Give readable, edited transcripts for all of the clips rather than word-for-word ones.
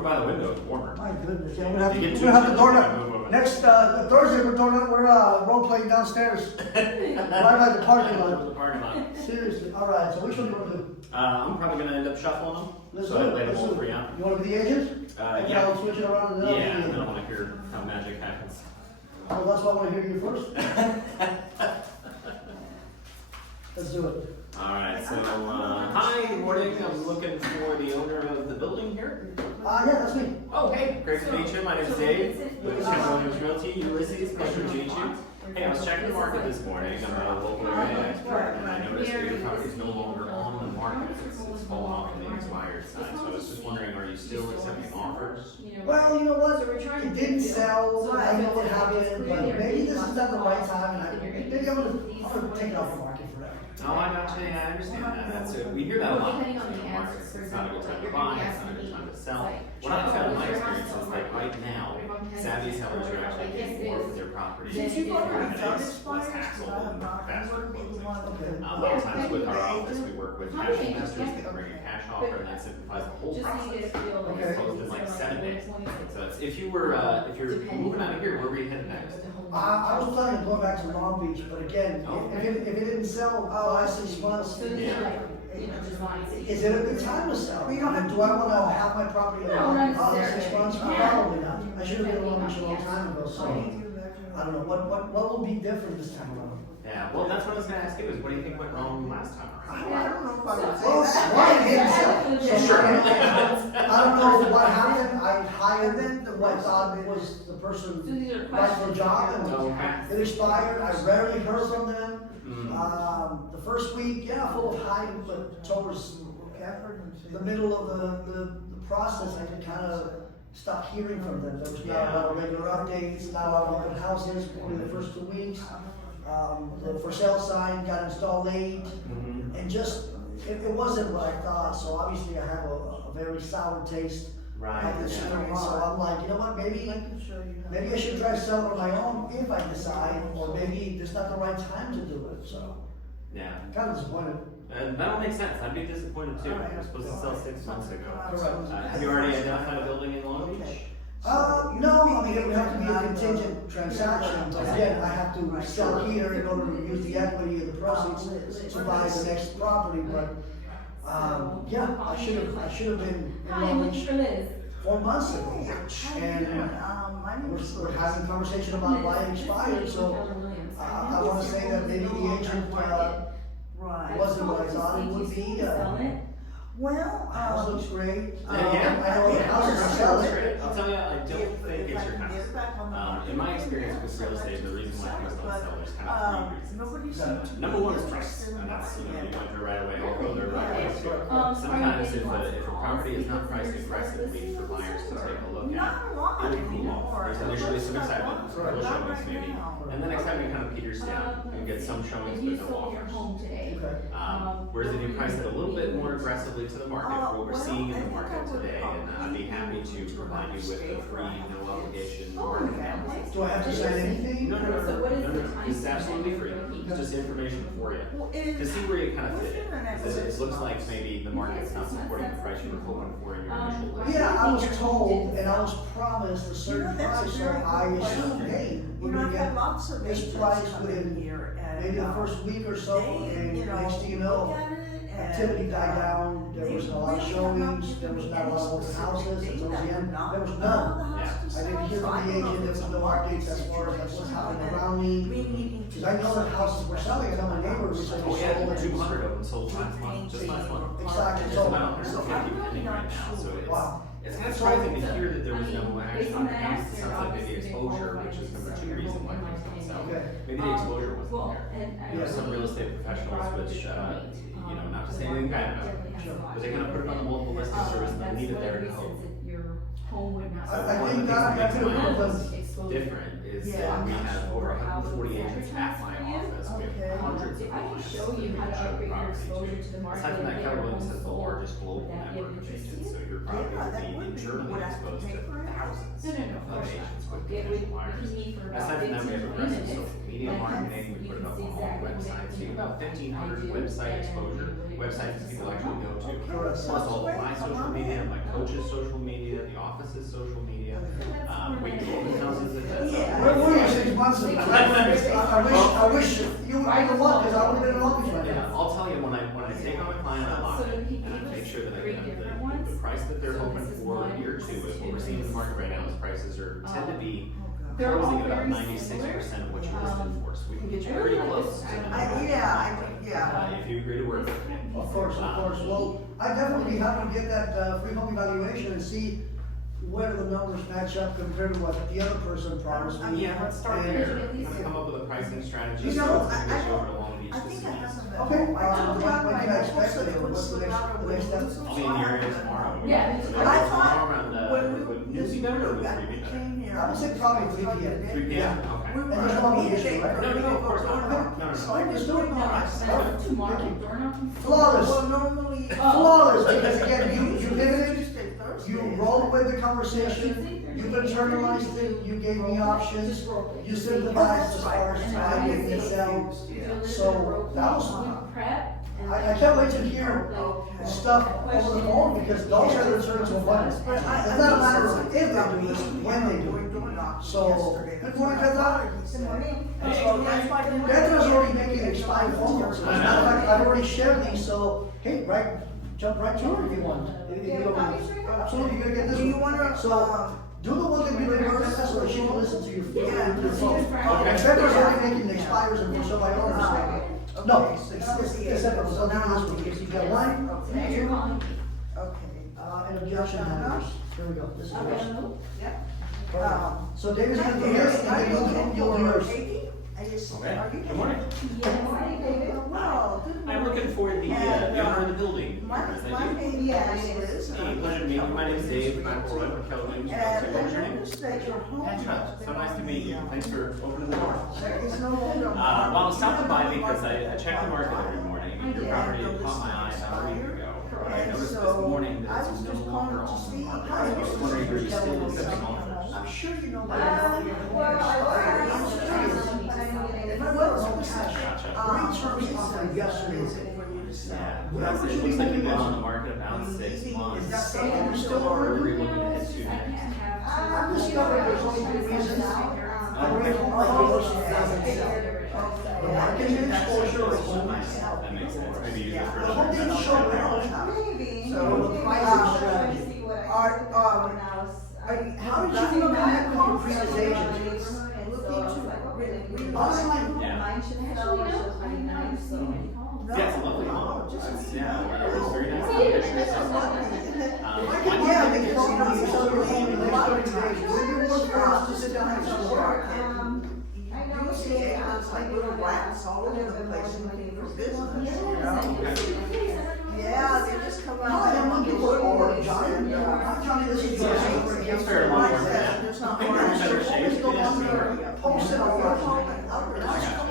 over by the window, it's warmer. My goodness, yeah, we're gonna have You to, get we're gonna have too to door chilly, knock. move over. Next, Thursday, we're role playing downstairs. Right by the parking Over lot. the parking lot. Seriously, alright, so which one do you wanna do? I'm probably gonna end up shuffling them. Let's So do I it, laid them let's all do it. three out. You wanna be the agent? Okay, Yeah. I'll switch it around and then I'll be Yeah, the and then I agent. wanna hear how magic happens. Well, that's why I wanna hear you first. Let's do it. Alright, so, hi, good morning. I'm looking for the owner of the building here. Yeah, that's me. Oh, hey, great to meet you. My name's Dave with Ken Williams Realty, Ulysses. Pleasure to meet you. Hey, I was checking the market this morning. I'm a local area expert, and I noticed that your property is no longer on the market. It's fallen off on the expired side. So I was just wondering, are you still accepting offers? Well, you know what, it didn't sell, I don't know what happened, but maybe this is not the right time, and maybe I'm gonna take it off the market forever. Oh, I got you. Yeah, I understand that. That's it. We hear that a lot. It's not a good time to buy. It's not a good time to sell. What I've found in my experience is like right now, savvy sellers are actually getting more for their property. Did you go to And the it's service less fire? hassle and faster closing. Okay. A lot of times with our office, we work with cash investors that can bring a cash offer and that simplifies the whole process. It's closed in like 7 days. So it's, if you're moving out of here, where were you headed next? I was planning on going back to Long Beach, but again, if it didn't sell, by 6 months, is it a good time to sell? Do I wanna have my property in another 6 months? Probably not. I should have been in Long Beach a long time ago, so, I don't know, what will be different this time around? Yeah, well, that's what I was gonna ask you, is what do you think went wrong last time around? I don't know if I would Well, say that. why it didn't sell? So, Sure. I don't know what happened, I hired who I thought was the person right for the job, and Okay. it expired, I rarely heard from them. Mm. The first week, yeah, full of hype, but towards the middle of the process, I could kind of stop hearing from them. There was not a lot of regular updates, not a lot of open houses, only the first 2 weeks. The for sale sign got installed late, Mhm. and just, it wasn't what I thought, so obviously I have a very sour taste Right. of this Yeah. experience, so I'm like, you know what, maybe I should try to sell it on my own if I decide, or maybe it's not the right time to do it, so Yeah. I'm kind of disappointed. And that'll make sense. I'd be disappointed too. It was supposed to sell 6 months ago. Correct. Have you already identified a building in Long Beach? No, I mean, it would have to be a contingent transaction, but again, I have to sell here in order to use the equity of the proceeds to buy the next property, but, yeah, I should have been in Hi, I'm Long looking Beach for Liz. 4 months ago. And we're having a conversation about why it expired, so I wanna say that maybe the agent, wasn't what I thought it would be. Well, House looks great. Yeah. I know the house is selling. I'll tell you, I don't think it's your house. In my experience with real estate, the reason why things don't sell, there's kind of 3 reasons. Number one is price, and that's, you want to right away, I'll go there right away too. Sometimes if a property is not priced aggressively for buyers to take a look at, Not a lot it will cool off. anymore. There's initially some excitement, some Not real right showings maybe, now. and then excitement kind of peters down. You get some showings, You but no sold your offers. home today. Okay. Whereas if you price it a little bit more aggressively to the market for what we're seeing in the market today, and I'd be happy to provide you with a free, no obligation market analysis. Do I have to sign anything? No, So what is the time It's frame absolutely that free. you're looking It's just information for you. To see where you kind of fit in. Because it looks like maybe the market's not supporting the price you were hoping for in your initial list. Yeah, I was told and I was promised a certain price, so I assumed, hey, we're gonna I've had get lots of this agents price come within in here and, maybe the first week or so, and next thing you know, activity died down, there was a lot of showings, there was not a lot of open houses, and towards the end, there was none. I didn't hear from the agent, there was no updates as far as what's happening around me, because I know that houses were selling, I know my neighbor was saying Oh sold. yeah, and- 200 of them sold last month, just last month. Exactly, There's so, about 150 pending right now, so wow. it's kind of surprising to hear that there was no action on the house. It sounds like maybe exposure, which is number 2 reason why things don't sell. Okay. Maybe the exposure wasn't there. Yeah. Some real estate professionals, which, not to say anything bad about it, but they kind of put it on the multiple listing service and then leave it there and hope. I think that could have been, Different is Yeah. that we have over 140 agents at my office. We Okay. have hundreds of I can agents show you how to that show upgrade your properties. exposure to the market. Aside from that, and Keller get Williams has the sold largest global that network of interests agents, you. so your property Yeah, that will would be be. internally Would I have to exposed pay to for it? thousands No, of of course agents with not. potential We buyers. can meet for about Aside from that, we have 15 aggressive minutes. social media And marketing. We put it up on all the websites. You have about 1,500 website exposure, websites that people actually go to. Correct. Plus all of my social media, my coach's social media, the office's social media. We can go open houses if that's. Where were you 6 months ago? I wish you would be the one, because I would have been in Long Beach right Yeah, now. I'll tell you, when I take on a client, I lock it, and I make sure that I get them the price that they're hoping for year two. Is what we're seeing in the market right now is prices tend to be closing at about 96% of what you're listed for, so we can get you pretty close. Yeah. If you agree to work with me. Of course. Well, I'd definitely be happy to get that free home evaluation and see where the numbers match up compared to what the other person promised me. Yeah, let's start And- there. I'm gonna come up with a pricing strategy. You so know, it's gonna get you I over to Long Beach I this think I week. have them. Okay, I took them out when and can I I expect posted it? it, What's the next step? I'll be in the area tomorrow. Yeah. So I tomorrow thought around, would noon be better or would 3 be better? came here. I would say probably 3 p.m. 3 p.m.? Okay. We were And there's no gonna meet obligation, at right? 8:30. No, of course not. No. So I just doing that. Tomorrow, door knocking. Flawless. Well, normally. Flawless, because again, you pivoted, Tuesday, Thursday. you rolled with the conversation, you internalized it, you gave me options, you sympathized as far as time and sell. So, that was, Prep. I can't wait to hear stuff over the phone, because those are the terms of abundance. It's not a matter of if they do this, when they do it. So, good morning, Petra. Good morning. So, Petra's already making expired phone calls. As a matter of fact, I've already shared these, so, hey, jump right to it if you want. If you don't mind. Absolutely, you're gonna get this Do you one. wanna, So, do the one that you did first, so that she can listen to your phone. Okay. Petra's already making the expires and so I don't understand. No, it's separate, so now this one, you got one, You're on. okay. and objection handlers. Here we go, this is yours. Yep. Perfect. So David's gonna do this, and then you'll do yours. Okay. Good morning. Wow, good I'm looking for the owner of the building. My Is that name you? is Liz. Hey, pleasure to meet you. My name is Dave. I'm Roy with Keller Williams. And What was your I name? noticed that your home. Petra. So nice to meet you. Thanks for opening the door. It's no longer. Well, I was stopping by because I check the market every morning. Your property had caught my eye about a week ago. And I noticed this morning that it's no longer on the market. I was wondering if you're still accepting offers. I'm sure you know Well, If I was on cash, Gotcha. three terms offered yesterday. Yeah, well, it looks like you've been on the market about 6 months. Is that something you're still Where are ordering? we looking to head to next? I've discovered there's only two reasons. I read home versus the market exposure is one. That makes sense. Maybe use it for The home didn't show well. Maybe. So the pricing strategy. How did you connect with your previous agent? Honestly, Yeah. Yeah, it's a lovely home. Yeah, it was very nice. yeah, they told me you sell your home in the next 30 days. When you work for us to sit down and explore. You see agents like little rats all over the place looking for business, you know? Yeah, they just come out. Hi, I'm looking for or Johnny. And, Hi, Johnny, this is Yeah, Johnny. it's fair along with that. There's not Maybe much. better shape. It's no longer posted on Yeah,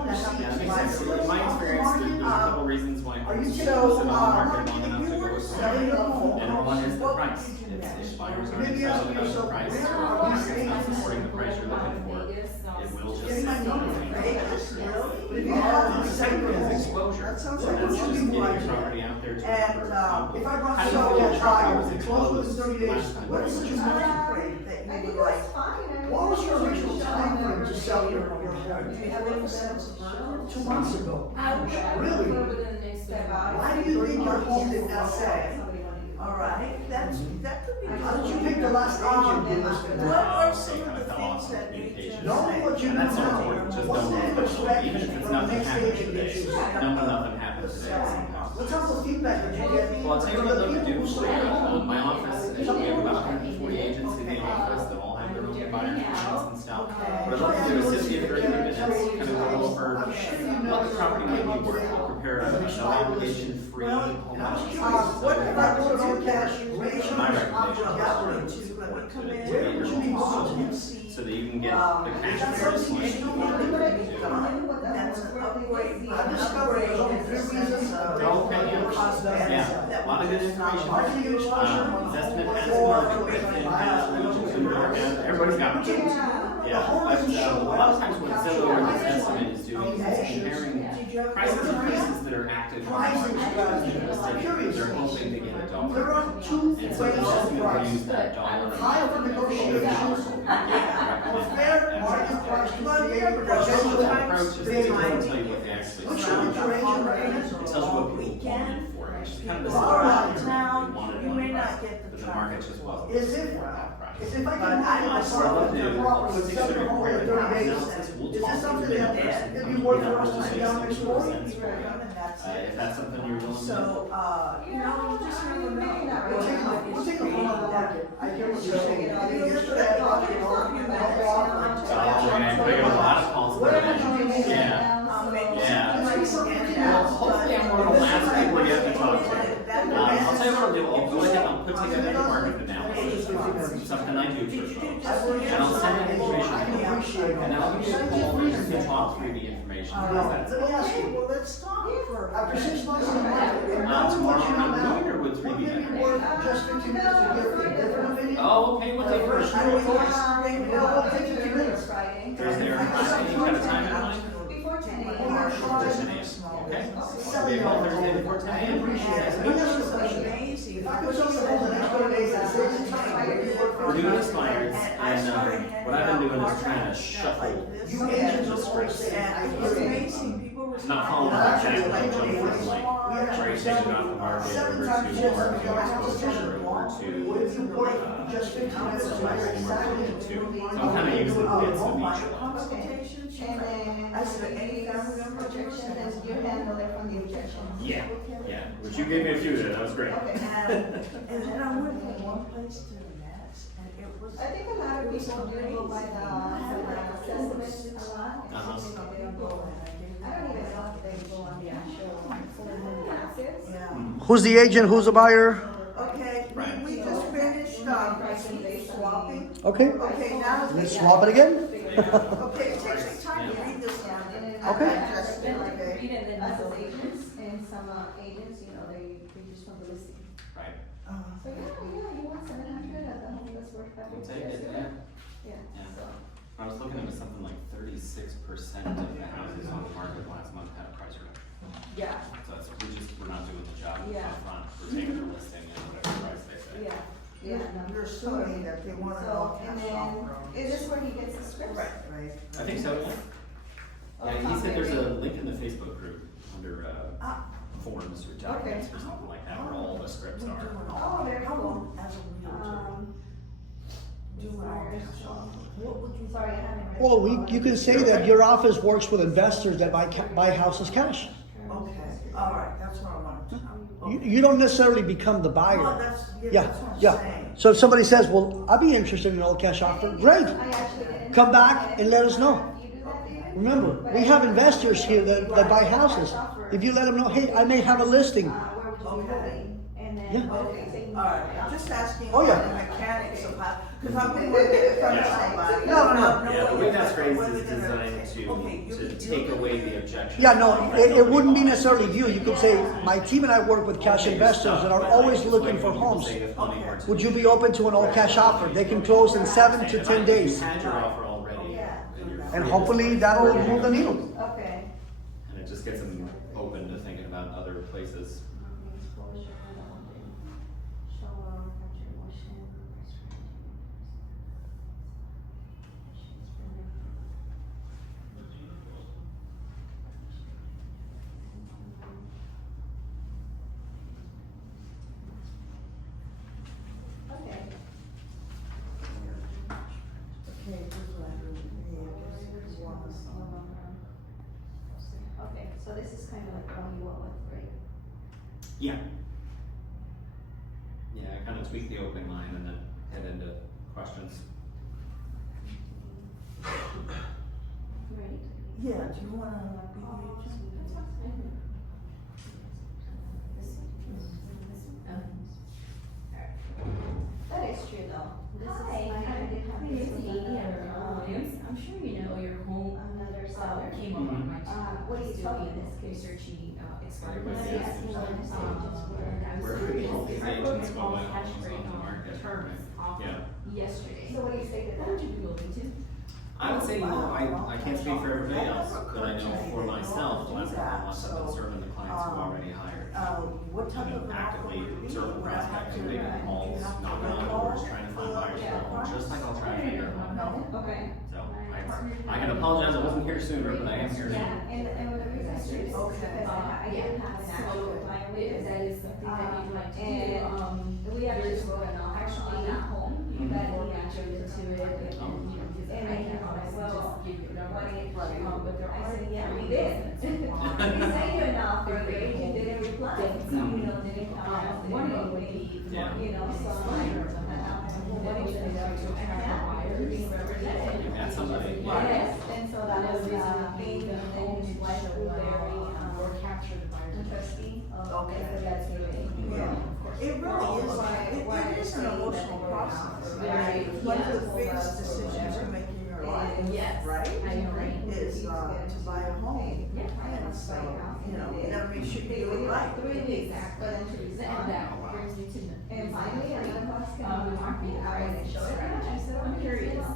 that makes sense. In my experience, there's a couple reasons why Are you homes sit kidding? on the market long enough to go with Selling your home. And number one is the price. If buyers aren't Maybe ask excited about the yourself, price, where or are the we market's not staying? supporting the price you're looking for, it will just Getting my sit. number. Vegas, really? But if you have The to second sell your is home, exposure. That sounds So like that's what just you getting want. your property out there to And, offer. if I brought How do you sell feel that your property trial, was it closed within exposed 30 days, last time? what is your time frame that you would like? What was your original time frame to sell your home? Do you have any sense of? 2 months ago. Really? Why Why do you think your home did not sell? All right, that could be. How did you pick the last agent you listed? What are some Kind of of the fell off things on that communication. agents Knowing what you And know that's so now, important. Just what's don't the expect, even if expectation it's from the nothing next happened agent today, that you know when nothing happened today. What type of feedback did you get? Well, I'll tell you what I'd love to do for you. My office, we have about 140 agents in the office that all have their own buyers agents and stuff. What I'd love to do is just give 30 minutes, kind of go over what the property might be worth. We'll prepare a no obligation free home evaluation. What if I put on cash? My recommendation Where would you be going to see? so that you can get the cash for this one. That's an upgrade. I discovered there's only 3 reasons. Okay, yeah, a lot of good information. Marketing exposure. Investment has one, everybody's got one. Yeah, but a lot of times what Zillow or this estimate is doing is comparing prices of places that are active on the Pricing market. strategy. They're hoping to get a dollar. There are two ways And so the to estimate will price. use that dollar. High for negotiations, or fair market price to create a The approach is potential it doesn't bid. tell you what they actually Which sell. one is your agent recommend? It tells you what people wanted for it. It's kind of the People same around thing. town, They wanted you one may not price, get the but the market just wasn't. Is it, for that price. is if I But can I buy myself myself do, a property with take seven a home in credit 30 days, analysis. We'll is talk this to something the that person. it'd be worth for us to We'll sit down and take explore? some sense for it. If that's something you're willing to do. So, you know, you just never know. We'll take a look at the market. I get what you're saying. I mean, yesterday I talked to I get a lot of calls about it. Yeah. Well, hopefully I'm one of the last people you have to talk to. I'll tell you what I'll do, I'll go ahead, I'll put together a market analysis, something I do for folks. And I'll send that information to you. And then I'll give you a call, and you can talk through the information. How's that Let me ask you, Well, let's talk for. after 6 months in the market, and now tomorrow what you I'm know doing or would now, 3D would it be better? worth just 15 minutes to give a different opinion? Oh, okay, what day first? Well, we'll take 15 minutes. Thursday or Friday, you got a time in mind? Before 10 Before 10 a.m. Okay. I'll be available Thursday before 10 a.m. Let me ask you a question. Amazing. If I could tell you over the next 30 days, and say it's time, would it be worth We're doing it? expires, and what I've been doing is trying to shuffle. You agents are the scripts. saying, I And hear it's you. amazing, people were. Not following the exact like jump from like where you take it off the market over to market exposure over Would it to be worth just 15 minutes to hire exactly? so I'm kind of using bits of each one. Consultation, she And then, I said, any family member objection, is you handle it from the objection. Yeah, yeah, which you gave me a few there, that was great. Okay. And then I went from one place to the next, and it was. I think a lot of people do go by the assessment a lot, and Uh-huh. they don't go, I don't even know if they go on the actual classes. Yeah, Who's the agent, who's the buyer? okay, Right. we just finished, swapping. Okay, Okay, now. let's swap it again? Okay, it takes me time to read this one. Okay. Okay. Read it and Us then. as agents, and some agents, you know, they just want the listing. Right, So yeah, you want 700 at the home that's worth we'll 500. take it, yeah. Yeah, Yeah. so. I was looking at something like 36% of the houses on the market last month had a price reduction. Yeah, So that's, we're not doing the job Yeah. up front, we're taking the listing and whatever price they say. yeah, yeah. no. You're assuming that they want it all So, and cash then, off. is this where he gets the scripts? Right. I think so, yeah. Yeah, he said there's a link in the Facebook group under, Ah. forms or documents or something like that, where all the scripts are. Oh, very cool. As a realtor, Um, doing all this stuff, what would you? sorry, I haven't read. Well, you can say that your office works with investors that buy houses cash. Okay, all right, that's what I wanted to know. You don't necessarily become the Well, buyer. that's, Yeah, that's what I'm yeah. saying. So if somebody says, well, I'd be interested in an all cash offer, great. I actually didn't. Come back and let us know. You do that, do you? Remember, we have investors here that buy houses. If you let them know, hey, I may have a listing. Where would you be Okay. voting? And then. Yeah. Okay, all right, I'm just asking Oh, yeah. the mechanics of how, because I wouldn't want to get in front of somebody. No. Yeah, the way that's phrased Whether is they're gonna designed say, okay, you to can do take it. away the objection. Yeah, no, it wouldn't be necessarily you. You could say, my team and I work with cash investors that are always looking for homes. Would you be open to an all cash offer? They can close in 7 to 10 days. You had your offer already, then you're And free hopefully to- that'll move the needle. Okay. And it just gets them open to thinking about other places. Okay. Okay, this letter, yeah, just one. Okay, so this is kind of like what you want with, right? Yeah. Yeah, kind of tweak the opening line and then head into questions. Ready? Yeah, do you wanna be the agent? That is true though. This is, Hi, I did have this it's with Amy another, I'm sure you know your home another seller. came up on my. What are you talking doing about? this researchy experiment. Everybody Let me ask you what I'm saying, just where- And I was Where curious, all these I agents looked at go all out cash on rate the market, terms right? offered Yeah. yesterday. So what do you say to What that? would you be open to? I would say, you know, I can't speak for everybody else, but I know for myself, the last couple of months I've been serving the clients who already hired. What type I've of been actively actively serving prospects, making calls, knocking on doors, trying to find buyers for their home, just like I'll try to find your home. Okay. So, I can apologize, I wasn't here sooner, but I am here now. And the reason I say is Okay. because I didn't have an actual client with If us. that is something that you'd like to do, And we have there's just spoken on actually actually at home, Mhm. that he actually into it, and, you know, because And I I can know, honestly well, just give you a number, when it- but there I are said, yeah, we three did. reasons. We sent you an offer, but you didn't reply. You know, didn't come out. One of them would be. Yeah. You know, so I'm like, Then we should have to attract buyers, being represented. You got somebody. yes, and so that was the thing, and then his wife was very, Or capture the buyers. interesting. Okay. So that's good. Yeah. It really is, it is an emotional process. Very, One of yeah. the biggest decisions you make in your life, Yes, right? I agree. Is, to buy a home. Yeah. And so, you know, that makes you do it right. 3 weeks for them to And respond. that brings me to the. And finally, another boss came The up market, I didn't show it. I said, I'm curious,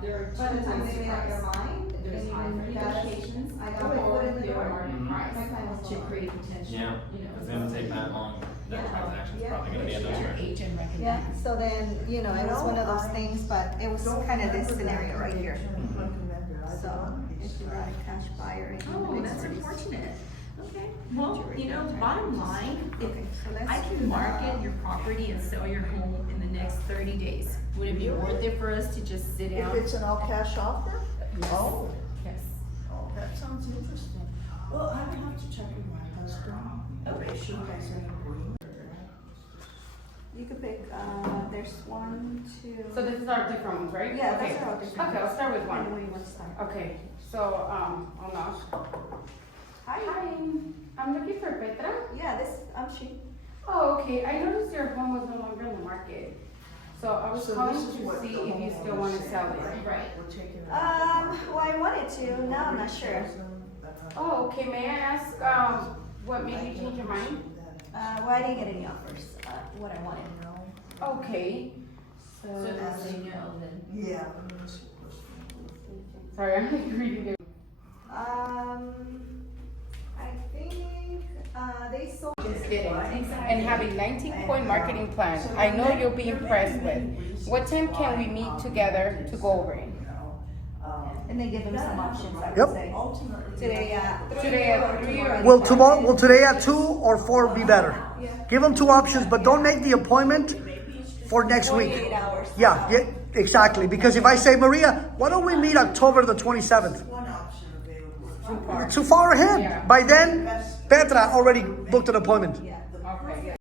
there are By the two time ways they to made up their price. mind, There's and either even that, negotiations I got my or foot in the their door. market Mhm. price My client was to lower. create potential, Yeah, you know. it's gonna take that long, that Yeah. transaction's Yeah. probably gonna be a Your no-brainer. agent Yeah, recognizes. so then, you know, it was one of those things, but it was kind of this scenario right here. So, if you got a cash buyer. Oh, that's unfortunate. Okay, well, you know, bottom line, if Okay, so let's I do can that. market your property and sell your home in the next 30 days, would it be worth it for us to just sit If down? it's an all cash offer? Oh, Yes. oh, that sounds interesting. Well, I would have to check with my husband. Okay. She has an agreement. You could pick, there's 1, 2. So this is our different ones, right? Yeah, Okay. that's our different Okay, I'll start with And one. where you want to start? Okay, so, I'll knock. Hi, I'm looking for Petra. Yeah, this, she. Oh, okay, I noticed your home was no longer in the market. So I was So calling this is to what see the if you still homeowner wanna said, sell it. Right. We're taking it. Well, I wanted to, now I'm not sure. Oh, okay, may I ask, what made you change your mind? Well, I didn't get any offers, what I wanted. Okay, So if they say no, then. Yeah. sorry, I'm like reading it. I think, they sold. Just kidding. And have a 19-point marketing plan. I know you'll be impressed with. What time can we meet together to go over it? And then give them some options, I Yep. would say. Today at 3. Today at 3 or- Will today at 2 or 4 be better? Give them 2 options, but don't make the appointment for next week. 48 hours. Yeah, exactly. Because if I say, Maria, why don't we meet October the 27th? One option available. Too far ahead. Yeah. By then, Petra already booked an appointment. Yeah,